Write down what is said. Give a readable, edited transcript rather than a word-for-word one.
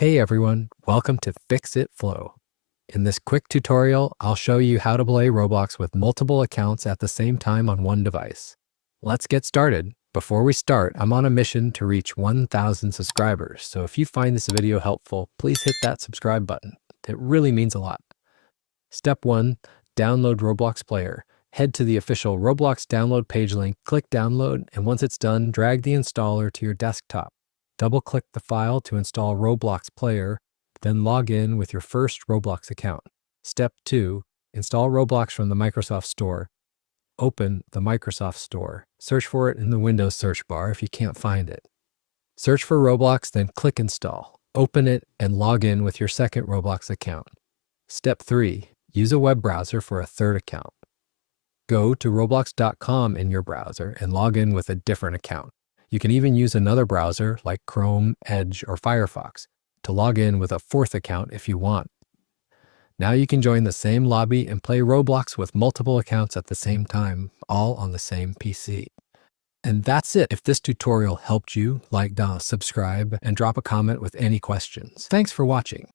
Hey everyone, welcome to Fix It Flow. In this quick tutorial, I'll show you how to play Roblox with multiple accounts at the same time on one device. Let's get started. Before we start, I'm on a mission to reach 1,000 subscribers, so if you find this video helpful, please hit that subscribe button. It really means a lot. Step 1. Download Roblox Player. Head to the official Roblox download page link, click download, and once it's done, drag the installer to your desktop. Double-click the file to install Roblox Player, then log in with your first Roblox account. Step 2. Install Roblox from the Microsoft Store. Open the Microsoft Store. Search for it in the Windows search bar if you can't find it. Search for Roblox, then click Install. Open it and log in with your second Roblox account. Step 3. Use a web browser for a third account. Go to roblox.com in your browser and log in with a different account. You can even use another browser like Chrome, Edge, or Firefox to log in with a fourth account if you want. Now you can join the same lobby and play Roblox with multiple accounts at the same time, all on the same PC. And that's it. If this tutorial helped you, like, subscribe, and drop a comment with any questions. Thanks for watching.